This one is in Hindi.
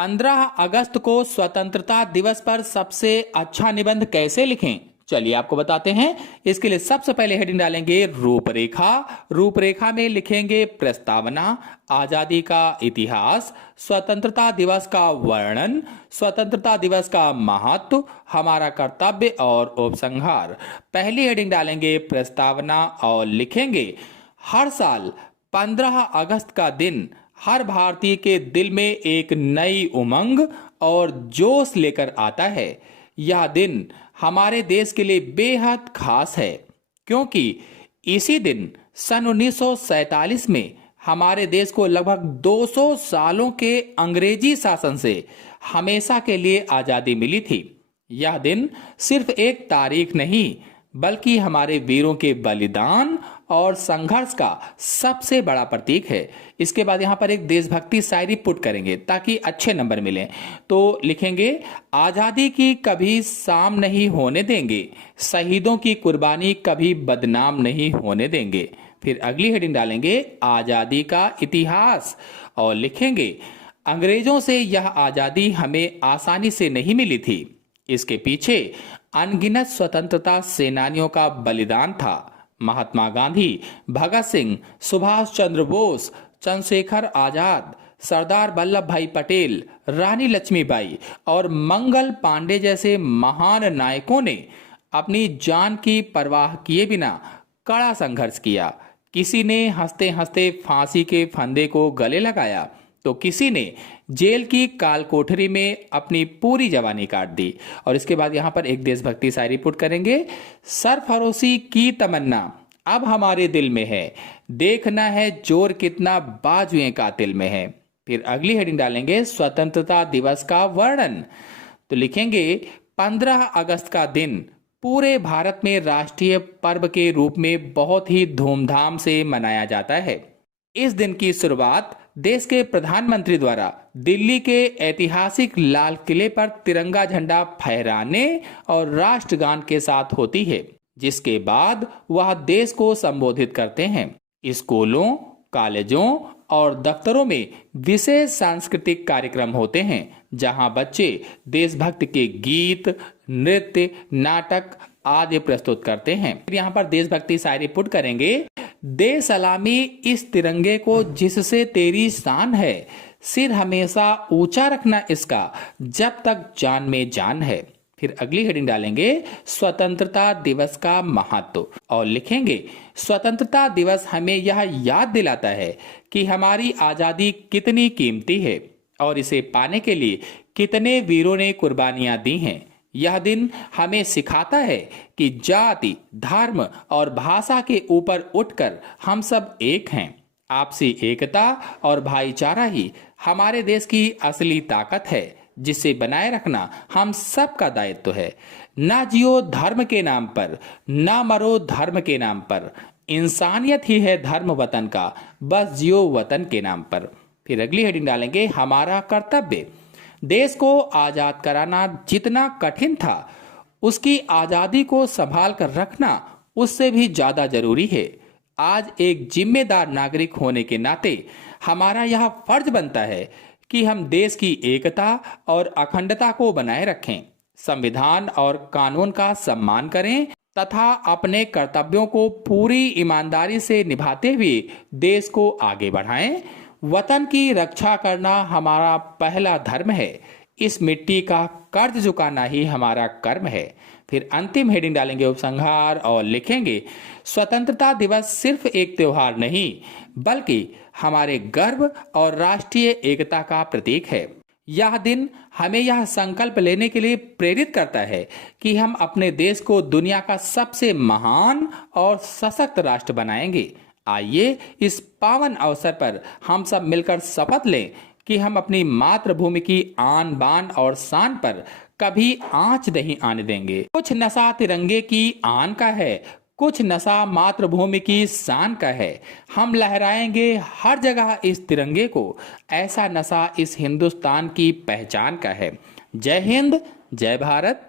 15 अगस्त को स्वतंत्रता दिवस पर सबसे अच्छा निबंध कैसे लिखें? चलिए आपको बताते हैं। इसके लिए सबसे पहले हेडिंग डालेंगे रूपरेखा। रूपरेखा में लिखेंगे प्रस्तावना, आजादी का इतिहास, स्वतंत्रता दिवस का वर्णन, स्वतंत्रता दिवस का महत्व, हमारा कर्तव्य और उपसंहार। पहली हेडिंग डालेंगे प्रस्तावना और लिखेंगे हर साल 15 अगस्त का दिन हर भारतीय के दिल में एक नई उमंग और जोश लेकर आता है। यह दिन हमारे देश के लिए बेहद खास है, क्योंकि इसी दिन सन 1947 में हमारे देश को लगभग 200 सालों के अंग्रेजी शासन से हमेशा के लिए आजादी मिली थी। यह दिन सिर्फ एक तारीख नहीं, बल्कि हमारे वीरों के बलिदान और संघर्ष का सबसे बड़ा प्रतीक है। इसके बाद यहाँ पर एक देशभक्ति शायरी पुट करेंगे ताकि अच्छे नंबर मिलें। तो लिखेंगे आजादी की कभी शाम नहीं होने देंगे, शहीदों की कुर्बानी कभी बदनाम नहीं होने देंगे। फिर अगली हेडिंग डालेंगे आजादी का इतिहास और लिखेंगे अंग्रेजों से यह आजादी हमें आसानी से नहीं मिली थी। इसके पीछे अनगिनत स्वतंत्रता सेनानियों का बलिदान था। महात्मा गांधी, भगत सिंह, सुभाष चंद्र बोस, चंद्रशेखर आजाद, सरदार वल्लभ भाई पटेल, रानी लक्ष्मीबाई और मंगल पांडे जैसे महान नायकों ने अपनी जान की परवाह किए बिना कड़ा संघर्ष किया। किसी ने हंसते हंसते फांसी के फंदे को गले लगाया, तो किसी ने जेल की काल कोठरी में अपनी पूरी जवानी काट दी। और इसके बाद यहाँ पर एक देशभक्ति शायरी पुट करेंगे सरफरोशी की तमन्ना अब हमारे दिल में है, देखना है जोर कितना बाजुएं कातिल में है। फिर अगली हेडिंग डालेंगे स्वतंत्रता दिवस का वर्णन। तो लिखेंगे 15 अगस्त का दिन पूरे भारत में राष्ट्रीय पर्व के रूप में बहुत ही धूमधाम से मनाया जाता है। इस दिन की शुरुआत देश के प्रधानमंत्री द्वारा दिल्ली के ऐतिहासिक लाल किले पर तिरंगा झंडा फहराने और राष्ट्रगान के साथ होती है, जिसके बाद वह देश को संबोधित करते हैं। स्कूलों, कॉलेजों और दफ्तरों में विशेष सांस्कृतिक कार्यक्रम होते हैं, जहां बच्चे देशभक्त के गीत, नृत्य, नाटक आदि प्रस्तुत करते हैं। यहाँ पर देशभक्ति शायरी पुट करेंगे दे सलामी इस तिरंगे को जिससे तेरी शान है, सिर हमेशा ऊंचा रखना इसका जब तक जान में जान है। फिर अगली हेडिंग डालेंगे स्वतंत्रता दिवस का महत्व और लिखेंगे स्वतंत्रता दिवस हमें यह याद दिलाता है कि हमारी आजादी कितनी कीमती है और इसे पाने के लिए कितने वीरों ने कुर्बानियां दी हैं। यह दिन हमें सिखाता है कि जाति, धर्म और भाषा के ऊपर उठकर हम सब एक हैं। आपसी एकता और भाईचारा ही हमारे देश की असली ताकत है, जिसे बनाए रखना हम सब का दायित्व है। ना जियो धर्म के नाम पर, ना मरो धर्म के नाम पर, इंसानियत ही है धर्म वतन का, बस जियो वतन के नाम पर। फिर अगली हेडिंग डालेंगे हमारा कर्तव्य। देश को आजाद कराना जितना कठिन था, उसकी आजादी को संभाल कर रखना उससे भी ज्यादा जरूरी है। आज एक जिम्मेदार नागरिक होने के नाते हमारा यह फर्ज बनता है कि हम देश की एकता और अखंडता को बनाए रखें, संविधान और कानून का सम्मान करें तथा अपने कर्तव्यों को पूरी ईमानदारी से निभाते हुए देश को आगे बढ़ाएं। वतन की रक्षा करना हमारा पहला धर्म है। इस मिट्टी का कर्ज चुकाना ही हमारा कर्म है। फिर अंतिम हेडिंग डालेंगे उपसंहार और लिखेंगे स्वतंत्रता दिवस सिर्फ एक त्योहार नहीं, बल्कि हमारे गर्व और राष्ट्रीय एकता का प्रतीक है। यह दिन हमें यह संकल्प लेने के लिए प्रेरित करता है कि हम अपने देश को दुनिया का सबसे महान और सशक्त राष्ट्र बनाएंगे। आइए इस पावन अवसर पर हम सब मिलकर शपथ लें कि हम अपनी मातृभूमि की आन बान और शान पर कभी आंच नहीं आने देंगे। कुछ नशा तिरंगे की आन का है, कुछ नशा मातृभूमि की शान का है। हम लहराएंगे हर जगह इस तिरंगे को, ऐसा नशा इस हिंदुस्तान की पहचान का है। जय हिंद, जय भारत।